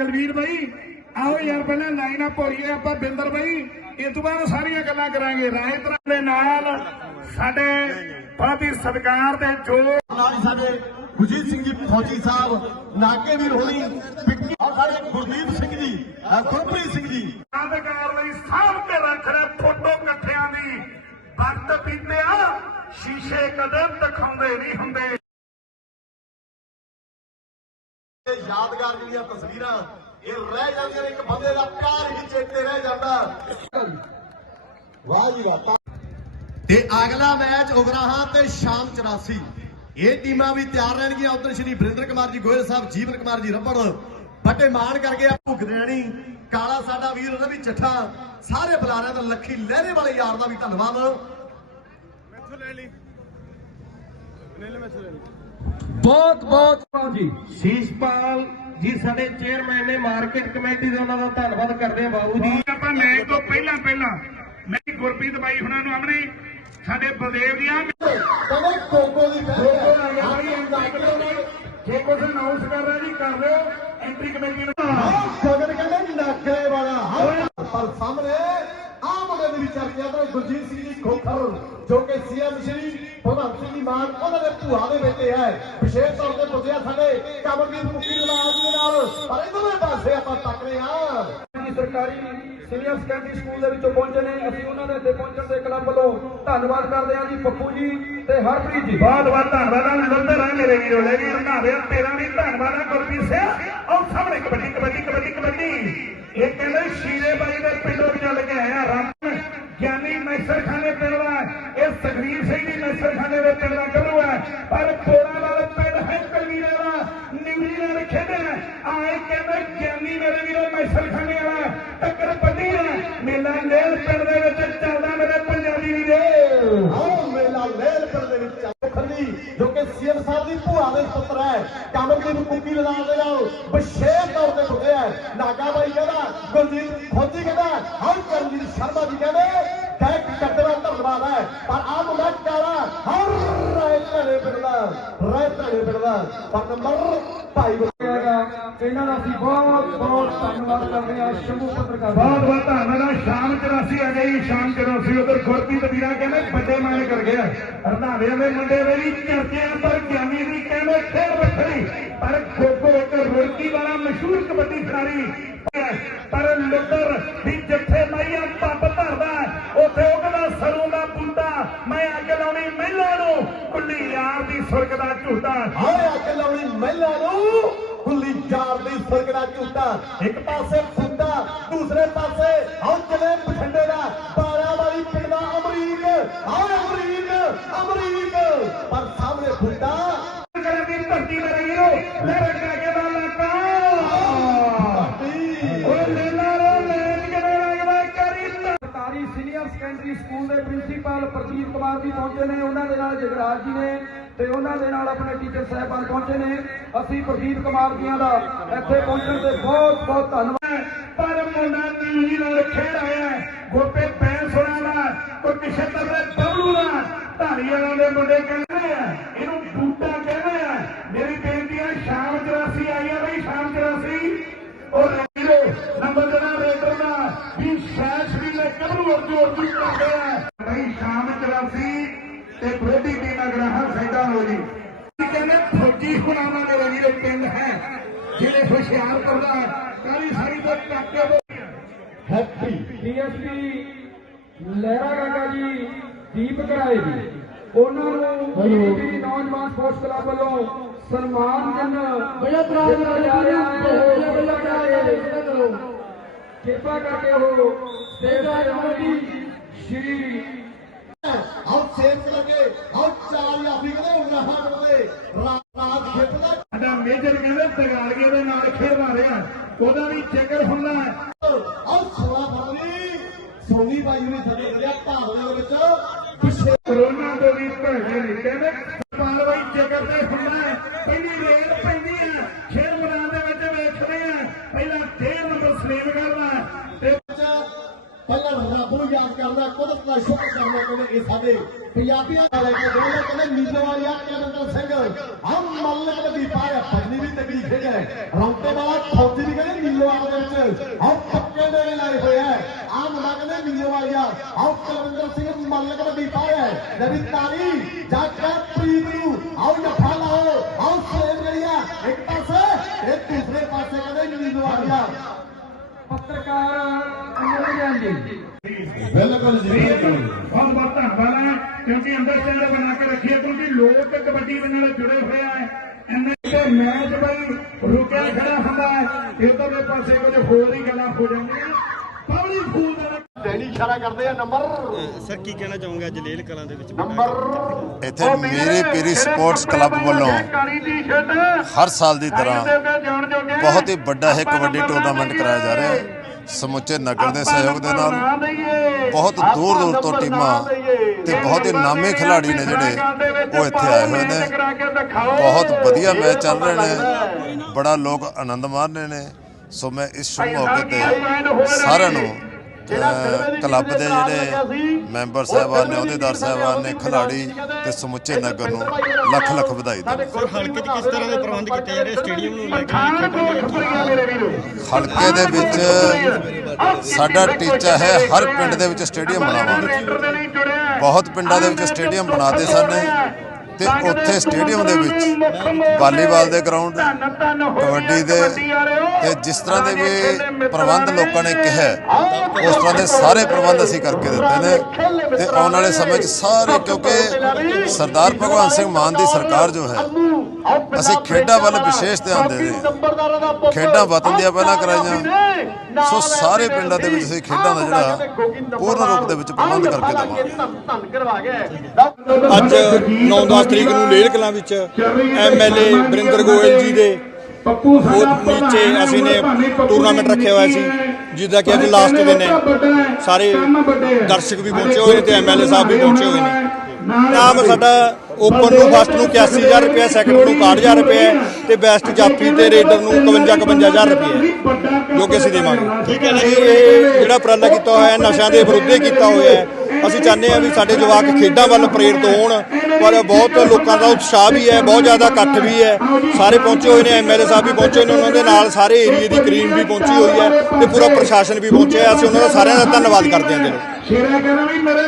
ਕੁਲਵੀਰ ਬਾਈ ਆਓ ਯਾਰ ਪਹਿਲਾਂ ਲਾਈਨ ਅਪ ਹੋ ਰਹੀ ਹੈ ਆਪਾਂ ਬਿੰਦਰ ਬਾਈ ਇਸ ਤੋਂ ਬਾਅਦ ਸਾਰੀਆਂ ਗੱਲਾਂ ਕਰਾਂਗੇ। ਰਾਏ ਤਰਾ ਦੇ ਨਾਲ ਸਾਡੇ ਬਹੁਤ ਹੀ ਸਤਿਕਾਰ ਦੇ ਜੋ ਨਾਲ ਸਾਡੇ ਗੁਰਜੀਤ ਸਿੰਘ ਜੀ ਫੌਜੀ ਸਾਹਿਬ ਨਾਕੇ ਵੀਰ ਹੋਣੀ ਪਿੱਕੀ ਸਾਡੇ ਗੁਰਦੀਪ ਸਿੰਘ ਜੀ ਅਹ ਗੁਰਪ੍ਰੀਤ ਸਿੰਘ ਜੀ। ਯਾਦਗਾਰ ਲਈ ਸਾਂਭ ਕੇ ਰੱਖ ਲੈ ਫੋਟੋ ਇਕੱਠਿਆਂ ਦੀ। ਵਕਤ ਬੀਤਿਆ ਸ਼ੀਸ਼ੇ ਕਦਮ ਦਿਖਾਉਂਦੇ ਨਹੀਂ ਹੁੰਦੇ। ਇਹ ਯਾਦਗਾਰ ਜਿਹੜੀਆਂ ਤਸਵੀਰਾਂ, ਇਹ ਰਹਿ ਜਾਂਦੀਆਂ ਨੇ ਇੱਕ ਬੰਦੇ ਦਾ ਪਿਆਰ ਹੀ ਚੇਤੇ ਰਹਿ ਜਾਂਦਾ। ਵਾਹ ਜੀ ਵਾਹ। ਤੇ ਅਗਲਾ ਮੈਚ ਉਗਰਾਹਾਂ ਤੇ ਸ਼ਾਮ 84 ਇਹ ਟੀਮਾਂ ਵੀ ਤਿਆਰ ਰਹਿਣਗੀਆਂ। ਉਧਰ ਸ਼੍ਰੀ ਬਰਿੰਦਰ ਕੁਮਾਰ ਜੀ, ਗੋਇਲ ਸਾਹਿਬ, ਜੀਵਨ ਕੁਮਾਰ ਜੀ ਰੱਬੜ, ਵੱਡੇ ਮਾਣ ਕਰਕੇ ਆ ਭੁਗਦਿਆਣੀ ਕਾਲਾ ਸਾਡਾ ਵੀਰ ਰਵੀ ਚੱਠਾ, ਸਾਰੇ ਬੁਲਾਰਿਆਂ ਦਾ ਲੱਖੀ ਲਹਿਰੇ ਵਾਲੇ ਯਾਰ ਦਾ ਵੀ ਧੰਨਵਾਦ। ਬਹੁਤ ਬਹੁਤ ਜੀ। ਸ਼ੀਸ਼ਪਾਲ ਜੀ ਸਾਡੇ ਚੇਅਰਮੈਨ ਨੇ ਮਾਰਕੀਟ ਕਮੇਟੀ ਦੇ ਉਹਨਾਂ ਦਾ ਧੰਨਵਾਦ ਕਰਦੇ ਆ ਬਾਬੂ ਜੀ। ਆਪਾਂ ਮੈਚ ਤੋਂ ਪਹਿਲਾਂ ਪਹਿਲਾਂ ਮੈਂ ਗੁਰਪ੍ਰੀਤ ਬਾਈ ਹੁਣਾਂ ਨੂੰ ਆਪਣੇ ਸਾਡੇ ਬਲਦੇਵ ਦੀਆਂ ਕਹਿੰਦੇ ਕੋਕੋ ਦੀ ਆ ਗਿਆ ਬਾਈ ਐਂਟਰੀ ਕਰਾਉਣੀ ਜੇ ਕੁਝ ਅਨਾਉਂਸ ਕਰ ਰਿਹਾ ਜੀ ਕਰ ਲਿਓ। ਐਂਟਰੀ ਕਮੇਟੀ ਨੂੰ। ਸਗਨ ਕਹਿੰਦੇ ਨਾਗਰੇ ਵਾਲਾ। ਹਾਂ ਪਰ ਸਾਹਮਣੇ ਆ ਮੁੰਡੇ ਦੇ ਵਿੱਚ ਚਰਚਾ ਤੇ ਗੁਰਜੀਤ ਸਿੰਘ ਜੀ ਖੋਖਰ ਜੋ ਕਿ ਸੀਐਮ ਸ਼੍ਰੀ ਭਗਵੰਤ ਸਿੰਘ ਦੀ ਮਾਨ ਉਹਨਾਂ ਦੇ ਭੂਆ ਦੇ ਬੇਟੇ ਹੈ। ਵਿਸ਼ੇਸ਼ ਤੌਰ ਤੇ ਪੁੱਜਿਆ ਸਾਡੇ ਕਮਲਦੀਪ ਮੁਖੀ ਲਾਲ ਜੀ ਦੇ ਨਾਲ। ਪਰ ਇਧਰਲੇ ਪਾਸੇ ਆਪਾਂ ਤੱਕ ਰਹੇ ਹਾਂ। ਜੀ ਸਰਕਾਰੀ ਸੀਨੀਅਰ ਸੈਕੰਡਰੀ ਸਕੂਲ ਦੇ ਵਿੱਚੋਂ ਪਹੁੰਚੇ ਨੇ। ਅਸੀਂ ਉਹਨਾਂ ਦੇ ਇੱਥੇ ਪਹੁੰਚਣ ਦੇ ਕਲੱਬ ਵੱਲੋਂ ਧੰਨਵਾਦ ਕਰਦੇ ਹਾਂ ਜੀ ਪੱਪੂ ਜੀ ਤੇ ਹਰਪ੍ਰੀਤ ਜੀ। ਬਹੁਤ ਬਹੁਤ ਧੰਨਵਾਦ। ਆ ਨਿਰੰਤਰ ਹੈ ਮੇਰੇ ਵੀਰੋ ਲੈ ਵੀ ਰੰਗਾਵੇ ਤੇਰਾ ਵੀ ਧੰਨਵਾਦ ਆ ਗੁਰਪ੍ਰੀਤ ਸਿੰਘ। ਉਹ ਸਾਹਮਣੇ ਕਬੱਡੀ ਕਬੱਡੀ ਕਬੱਡੀ ਕਬੱਡੀ। ਇਹ ਕਹਿੰਦੇ ਸ਼ੀਰੇ ਬਾਈ ਦੇ ਪਿੰਡੋਂ ਚੱਲ ਕੇ ਆਇਆ ਰਾਮ ਗਿਆਨੀ ਮੈਸਰ ਖਾਨੇ ਪਿੰਡ ਦਾ ਇਹ ਸੁਖਵੀਰ ਸਿੰਘ ਦੀ ਮੈਸਰ ਖਾਨੇ ਦੇ ਪਿੰਡ ਦਾ ਗੱਭਰੂ ਹੈ? ਪਰ ਕੋੜਾ ਵਾਲਾ ਪਿੰਡ ਹੈ ਕਲਵੀਰੇ ਦਾ ਨਿਵਰੀ ਨਾਲ ਖੇਡਿਆ ਆਏ ਕਹਿੰਦੇ, ਗਿਆਨੀ ਮੇਰੇ ਵੀਰੋ ਮੈਸਰ ਖਾਨੇ ਵਾਲਾ ਟੱਕਰ ਪੱਡੀ ਹੈ। ਮੇਲਾ ਨੇਲ ਪਿੰਡ ਦੇ ਵਿੱਚ ਚੱਲਦਾ ਮੇਰੇ ਪੰਜਾਬੀ ਵੀਰੋ। ਆਓ, ਮੇਲਾ ਲੇਲਪੁਰ ਦੇ ਵਿੱਚ ਚੱਲ ਖੱਲੀ, ਜੋ ਕਿ ਸੀਐਮ ਸਾਹਿਬ ਦੀ ਭੂਆ ਦੇ ਪੁੱਤਰ ਹੈ। ਕਮਲਦੀਪ ਕੁੱਕੀ ਲਾਲ ਦੇ ਨਾਲ ਵਿਸ਼ੇਸ਼ ਤੌਰ ਤੇ ਪੁੱਜਿਆ ਹੈ। ਨਾਗਾ ਬਾਈ ਕਹਿੰਦਾ ਗੁਰਜੀਤ ਖੋਜੀ ਕਹਿੰਦਾ ਹਾਂ ਕਰਮਜੀਤ ਸ਼ਰਮਾ ਜੀ ਕਹਿੰਦੇ ਟੈਕ ਕੱਟਣਾ ਧੰਨਵਾਦ ਹੈ ਪਰ ਆ ਮੁੰਡਾ ਕਾਲਾ ਹਰ ਪਿੰਡਦਾ ਪਿੰਡਦਾ। ਪਰ ਨੰਬਰ ਭਾਈ ਹੈਗਾ ਇਹਨਾਂ ਦਾ ਅਸੀਂ ਬਹੁਤ ਬਹੁਤ ਧੰਨਵਾਦ ਕਰਦੇ ਹਾਂ ਸ਼ੰਭੂ ਪੱਤਰਕਾਰ। ਬਹੁਤ ਬਹੁਤ ਧੰਨਵਾਦ। ਆ ਸ਼ਾਮ 84 ਆ ਗਈ ਸ਼ਾਮ 84 ਉਧਰ ਗੁਰਪ੍ਰੀਤ ਵੀਰਾ ਕਹਿੰਦੇ ਵੱਡੇ ਮਾਨ ਕਰ ਗਿਆ। ਰੰਧਾਵੇ ਦੇ ਮੁੰਡੇ ਮੇਰੀ ਚਰਚਿਆਂ ਪਰ ਗਿਆਨੀ ਦੀ ਕਹਿੰਦੇ ਖੇਡ ਵੱਖਰੀ। ਪਰ ਖੋਖੋ ਇੱਕ ਰੁੜਕੀ ਵਾਲਾ ਮਸ਼ਹੂਰ ਕਬੱਡੀ ਖਿਡਾਰੀ ਪਰ ਲੁੱਟਰ ਵੀ ਜਿੱਥੇ ਮਈਆ ਪੱਪ ਧਰਦਾ ਉੱਥੇ ਉਹ ਕਹਿੰਦਾ ਸਰੋਂ ਦਾ ਮੈਂ ਅੱਗ ਲਾਉਣੀ ਮਹਿਲਾ ਨੂੰ। ਕੁੱਲੀ ਯਾਰ ਦੀ ਸੁਰਗ ਦਾ ਝੂਟਾ। ਹਾਏ ਅੱਗ ਲਾਉਣੀ ਮਹਿਲਾ ਨੂੰ। ਕੁੱਲੀ ਯਾਰ ਦੀ ਸੁਰਗ ਦਾ ਝੂਟਾ। ਇੱਕ ਪਾਸੇ ਫੁੰਦਾ ਦੂਸਰੇ ਪਾਸੇ ਹਉ ਚਲੇ ਬਠਿੰਡੇ ਦਾ। ਬਾਰਾਂ ਵਾਲੀ ਪਿੰਡ ਦਾ ਅਮਰੀਕ। ਹਾਏ, ਅਮਰੀਕ ਅਮਰੀਕ। ਸਰਕਾਰੀ ਸੀਨੀਅਰ ਸੈਕੰਡਰੀ ਸਕੂਲ ਦੇ ਪ੍ਰਿੰਸੀਪਲ ਪ੍ਰਦੀਪ ਕੁਮਾਰ ਜੀ ਪਹੁੰਚੇ ਨੇ, ਉਹਨਾਂ ਦੇ ਨਾਲ ਜਗਰਾਜ ਜੀ ਨੇ ਤੇ ਉਹਨਾਂ ਦੇ ਨਾਲ ਆਪਣੇ ਟੀਚਰ ਸਾਹਿਬਾਨ ਪਹੁੰਚੇ ਨੇ। ਅਸੀਂ ਪ੍ਰਦੀਪ ਕੁਮਾਰ ਜੀਆਂ ਦਾ ਇੱਥੇ ਪਹੁੰਚਣ ਤੇ ਬਹੁਤ ਬਹੁਤ ਧੰਨਵਾਦ। ਪਰ ਮੁੰਡਾ ਨੀਲੀ ਨਾਲ ਖੇਡ ਆਇਆ ਗੋਪੇ ਪੈਣ ਸੁਣਾ ਦਾ ਕੋਈ ਕਿਸ਼ਤਰ ਦੇ ਬਬਲੂ ਦਾ। ਧਾਰੀ ਵਾਲਿਆਂ ਦੇ ਮੁੰਡੇ ਕਹਿੰਦੇ ਆ ਇਹਨੂੰ ਬੂਟਾ ਕਹਿੰਦੇ ਆ ਮੇਰੀ ਬੇਨਤੀ ਹੈ ਸ਼ਾਮ 84 ਆਈ ਹੈ ਬਈ ਸ਼ਾਮ 84 ਔਰ ਵੀਰੋ ਨੰਬਰ ਜਨਾ ਰੇਟਰ ਦਾ ਵੀ ਸ਼ੈਸ਼ ਵੀ ਨੇ ਕਬਰੂ ਅਰਜੂ ਅਰਜੂ ਕਰਦੇ ਆ ਬਈ ਸ਼ਾਮ 84 ਤੇ ਵਿਰੋਧੀ ਟੀਮ ਅਗਰਾਹਾਂ ਸਾਈਡਾਂ ਹੋ ਜੀ ਕਹਿੰਦੇ ਫੌਜੀ ਹੁਣਾਵਾਂ ਦੇ ਵੀਰੋ ਪਿੰਡ ਹੈ। ਜਿਹੜੇ ਹੁਸ਼ਿਆਰਪੁਰ ਦਾ ਕਾਲੀ ਸਾਰੀ ਤੋਂ ਚੱਕ ਕੇ ਹੈਪੀ ਡੀਐਸਪੀ ਲਹਿਰਾ ਕਾਕਾ ਜੀ ਦੀਪਕ ਰਾਏ ਜੀ ਉਹਨਾਂ ਨੂੰ ਡੀਪੀ ਨੌਜਵਾਨ ਸਪੋਰਟਸ ਕਲੱਬ ਵੱਲੋਂ ਸਨਮਾਨ ਜਨ ਦਿੱਤਾ ਜਾ ਰਿਹਾ ਹੈ ਕਿਰਪਾ ਕਰਕੇ ਉਹ ਆਉਣ ਦੀ ਸ਼੍ਰੀ ਹਉ ਸੇਵਕ ਲੱਗੇ ਹਉ ਚਾਰ ਯਾਫੀ ਕਹਿੰਦੇ ਉਗਰਾਹਾਂ ਕਹਿੰਦੇ ਰਾਤ ਰਾਤ ਖੇਡਦਾ ਸਾਡਾ ਮੇਜਰ ਕਹਿੰਦੇ ਤਗਾੜੀਏ ਦੇ ਨਾਲ ਖੇਡਦਾ ਰਿਹਾ। ਉਹਦਾ ਵੀ ਜ਼ਿਕਰ ਹੁੰਦਾ ਹੈ। ਔਰ 16 ਫਰਵਰੀ ਸੋਨੀ ਬਾਈ ਨੇ ਸਾਡੇ ਜਿਹੜਾ ਭਾਵਨਾ ਦੇ ਵਿੱਚ। ਪਿੱਛੇ ਕਰੋਨਾ ਤੋਂ ਵੀ ਭੈਣੇ ਨਹੀਂ ਕਹਿੰਦੇ ਪਾਲ ਬਾਈ ਜ਼ਿਕਰ ਤੇ ਹੁੰਦਾ ਹੈ ਪਹਿਲੀ ਰੇਲ ਪੈਂਦੀ ਹੈ ਛੇ ਮੈਦਾਨ ਦੇ ਵਿੱਚ ਵੇਖਦੇ ਆ ਪਹਿਲਾਂ 13 ਨੰਬਰ ਸਲੇਮ ਕਰਦਾ ਤੇ ਵਿੱਚ ਪਹਿਲਾਂ ਰੱਬ ਨੂੰ ਯਾਦ ਕਰਨਾ ਕੁਦਰਤ ਦਾ ਸ਼ੁਕਰ ਕਰਨਾ ਕਹਿੰਦੇ ਇਹ ਸਾਡੇ ਪੰਜਾਬੀਆਂ ਦਾ ਲੈ ਕੇ ਦੋਨੇ ਕਹਿੰਦੇ ਨੀਲੇ ਵਾਲੀ ਆ ਸਿੰਘ। ਹਮ ਮੱਲਕ ਨਬੀ ਪਾਇਆ ਪੰਨੀ ਵੀ ਤਕੜੀ ਖੇਡ ਹੈ। ਵਾਲਾ ਫੌਜੀ ਵੀ ਕਹਿੰਦੇ ਨੀਲੇ ਆਹ ਪੱਕੇ ਦੇ ਲਾਏ ਹੋਏ ਆ। ਮੁੰਡਾ ਕਹਿੰਦੇ ਨੀਲੇ ਵਾਲੀਆ ਆਹ ਕੁਲਵਿੰਦਰ ਸਿੰਘ ਮੱਲ ਕਬੱਡੀ ਪਾ ਰਿਹਾ ਹੈ ਨਵੀਂ ਤਾਲੀ ਪ੍ਰੀਤ ਨੂੰ। ਆਓ ਜੱਫਾ ਲਾਓ। ਆਓ ਸੇਮ ਗੜੀਆ ਇੱਕ ਪਾਸੇ, ਇਹ ਦੂਸਰੇ ਪਾਸੇ ਕਹਿੰਦੇ ਨੀਲੇ ਵਾਲੀਆ ਪੱਤਰਕਾਰ ਅਮਰ ਜੀ। ਬਿਲਕੁਲ ਜੀ ਬਹੁਤ ਬਹੁਤ ਧੰਨਵਾਦ ਹੈ। ਕਿਉਂਕਿ ਅੰਡਰਸਟੈਂਡ ਬਣਾ ਕੇ ਰੱਖੀਏ ਕਿਉਂਕਿ ਲੋਕ ਕਬੱਡੀ ਦੇ ਨਾਲ ਜੁੜੇ ਹੋਏ ਆ। ਇੰਨੇ ਤੇ ਮੈਚ ਬਈ ਰੁਕਿਆ ਖੜਾ ਹੁੰਦਾ ਹੈ। ਇਧਰਲੇ ਪਾਸੇ ਕੁਝ ਹੋਰ ਹੀ ਗੱਲਾਂ ਹੋ ਜਾਂਦੀਆਂ। ਪਬਲੀ ਫੂਲ ਦੇ ਡੈਨੀ ਇਸ਼ਾਰਾ ਕਰਦੇ ਆ ਨੰਬਰ। ਸਰ ਕੀ ਕਹਿਣਾ ਚਾਹੋਗੇ ਅੱਜ ਲੇਲ ਕਲਾਂ ਦੇ ਵਿੱਚ? ਨੰਬਰ। ਇੱਥੇ ਮੇਰੇ ਪੀਰੀ ਸਪੋਰਟਸ ਕਲੱਬ ਵੱਲੋਂ ਹਰ ਸਾਲ ਦੀ ਤਰ੍ਹਾਂ ਬਹੁਤ ਹੀ ਵੱਡਾ ਇਹ ਕਬੱਡੀ ਟੂਰਨਾਮੈਂਟ ਕਰਾਇਆ ਜਾ ਰਿਹਾ। ਹੈ ਸਮੁੱਚੇ ਨਗਰ ਦੇ ਸਹਿਯੋਗ ਦੇ ਨਾਲ ਬਹੁਤ ਦੂਰ ਦੂਰ ਤੋਂ ਟੀਮਾਂ ਤੇ ਬਹੁਤ ਹੀ ਨਾਮੀ ਖਿਡਾਰੀ ਨੇ ਜਿਹੜੇ ਉਹ ਇੱਥੇ ਆਏ ਹੋਏ ਨੇ। ਬਹੁਤ ਵਧੀਆ ਮੈਚ ਚੱਲ ਰਹੇ ਨੇ। ਬੜਾ ਲੋਕ ਆਨੰਦ ਮਾਣ ਰਹੇ ਨੇ। ਸੋ ਮੈਂ ਇਸ ਸ਼ੁਭ ਮੌਕੇ ਤੇ ਸਾਰਿਆਂ ਨੂੰ ਕਲੱਬ ਦੇ ਜਿਹੜੇ ਮੈਂਬਰ ਸਾਹਿਬਾਨ ਨੇ ਅਹੁਦੇਦਾਰ ਸਾਹਿਬਾਨ ਨੇ ਖਿਡਾਰੀ ਤੇ ਸਮੁੱਚੇ ਨਗਰ ਨੂੰ ਲੱਖ ਲੱਖ ਵਧਾਈ ਦਿੰਦਾ ਹਲਕੇ 'ਚ ਕਿਸ ਤਰ੍ਹਾਂ ਦੇ ਪ੍ਰਬੰਧ ਕੀਤੇ ਜਾ ਰਹੇ ਸਟੇਡੀਅਮ ਨੂੰ ਲੈ ਕੇ ਹਲਕੇ ਦੇ ਵਿੱਚ ਸਾਡਾ ਟੀਚਾ ਹੈ ਹਰ ਪਿੰਡ ਦੇ ਵਿੱਚ ਸਟੇਡੀਅਮ ਬਣਾਵਾਂਗੇ। ਬਹੁਤ ਪਿੰਡਾਂ ਦੇ ਵਿੱਚ ਸਟੇਡੀਅਮ ਬਣਾਤੇ ਸਨ। ਤੇ ਉੱਥੇ ਸਟੇਡੀਅਮ ਦੇ ਵਿੱਚ ਵਾਲੀਬਾਲ ਦੇ ਗਰਾਊਂਡ, ਕਬੱਡੀ ਦੇ, ਤੇ ਜਿਸ ਤਰ੍ਹਾਂ ਦੇ ਵੀ ਪ੍ਰਬੰਧ ਲੋਕਾਂ ਨੇ ਕਿਹਾ ਉਸ ਤਰ੍ਹਾਂ ਦੇ ਸਾਰੇ ਪ੍ਰਬੰਧ ਅਸੀਂ ਕਰਕੇ ਦਿੱਤੇ ਨੇ। ਤੇ ਆਉਣ ਵਾਲੇ ਸਮੇਂ 'ਚ ਸਾਰੇ, ਕਿਉਂਕਿ ਸਰਦਾਰ ਭਗਵੰਤ ਸਿੰਘ ਮਾਨ ਦੀ ਸਰਕਾਰ ਜੋ ਹੈ ਅਸੀਂ ਖੇਡਾਂ ਵੱਲ ਵਿਸ਼ੇਸ਼ ਧਿਆਨ ਦੇ ਰਹੇ ਹਾਂ। ਖੇਡਾਂ ਵਤਨ ਦੀਆਂ ਪਹਿਲਾਂ ਕਰਾਈਆਂ। ਸੋ ਸਾਰੇ ਪਿੰਡਾਂ ਦੇ ਵਿੱਚ ਅਸੀਂ ਖੇਡਾਂ ਦਾ ਜਿਹੜਾ ਪੂਰਨ ਰੂਪ ਦੇ ਵਿੱਚ ਪ੍ਰਬੰਧ ਕਰਕੇ ਦੇਵਾਂਗੇ। ਅੱਜ 9-10 ਤਰੀਕ ਨੂੰ ਲੇਲ ਕਲਾਂ ਵਿੱਚ ਐਮਐਲਏ ਬਰਿੰਦਰ ਗੋਇਲ ਜੀ ਦੇ ਪੱਪੂ ਉਹ ਨੀਚੇ ਅਸੀਂ ਨੇ ਟੂਰਨਾਮੈਂਟ ਰੱਖਿਆ ਹੋਇਆ ਸੀ ਜਿਹਦਾ ਕਿ ਅੱਜ ਲਾਸਟ ਦਿਨ ਹੈ। ਸਾਰੇ ਦਰਸ਼ਕ ਵੀ ਪਹੁੰਚੇ ਹੋਏ ਨੇ ਤੇ ਐਮਐਲਏ ਸਾਹਿਬ ਵੀ ਪਹੁੰਚੇ ਹੋਏ ਨੇ। ਨਾਮ ਸਾਡਾ ਓਪਨ ਨੂੰ ਫਸਟ ਨੂੰ 81000 ਰੁਪਏ ਸੈਕੰਡ ਨੂੰ 61000 ਰੁਪਏ ਤੇ ਬੈਸਟ ਜਾਫੀ ਤੇ ਰੇਡਰ ਨੂੰ 51 51000 ਰੁਪਏ ਜੋ ਕਿ ਅਸੀਂ ਦੇਵਾਂਗੇ। ਠੀਕ ਹੈ ਇਹ ਜਿਹੜਾ ਉਪਰਾਲਾ ਕੀਤਾ ਹੋਇਆ ਹੈ ਨਸ਼ਿਆਂ ਦੇ ਵਿਰੁੱਧ ਕੀਤਾ ਹੋਇਆ ਹੈ। ਅਸੀਂ ਚਾਹੁੰਦੇ ਹਾਂ ਵੀ ਸਾਡੇ ਜਵਾਕ ਖੇਡਾਂ ਵੱਲ ਪ੍ਰੇਰਿਤ ਹੋਣ ਪਰ ਬਹੁਤ ਲੋਕਾਂ ਦਾ ਉਤਸ਼ਾਹ ਵੀ ਹੈ ਬਹੁਤ ਜ਼ਿਆਦਾ ਇਕੱਠ ਵੀ ਹੈ। ਸਾਰੇ ਪਹੁੰਚੇ ਹੋਏ ਨੇ ਐਮਐਲਏ ਸਾਹਿਬ ਵੀ ਪਹੁੰਚੇ ਨੇ ਉਹਨਾਂ ਦੇ ਨਾਲ ਸਾਰੇ ਏਰੀਏ ਦੀ ਕਰੀਮ ਵੀ ਪਹੁੰਚੀ ਹੋਈ ਹੈ ਤੇ ਪੂਰਾ ਪ੍ਰਸ਼ਾਸਨ ਵੀ ਪਹੁੰਚਿਆ ਅਸੀਂ ਉਹਨਾਂ ਦਾ ਸਾਰਿਆਂ ਦਾ ਧੰਨਵਾਦ ਕਰਦੇ ਹਾਂ ਜੀ। ਸ਼ੇਰਾ ਕਹਿੰਦਾ ਵੀ ਮੇਰੇ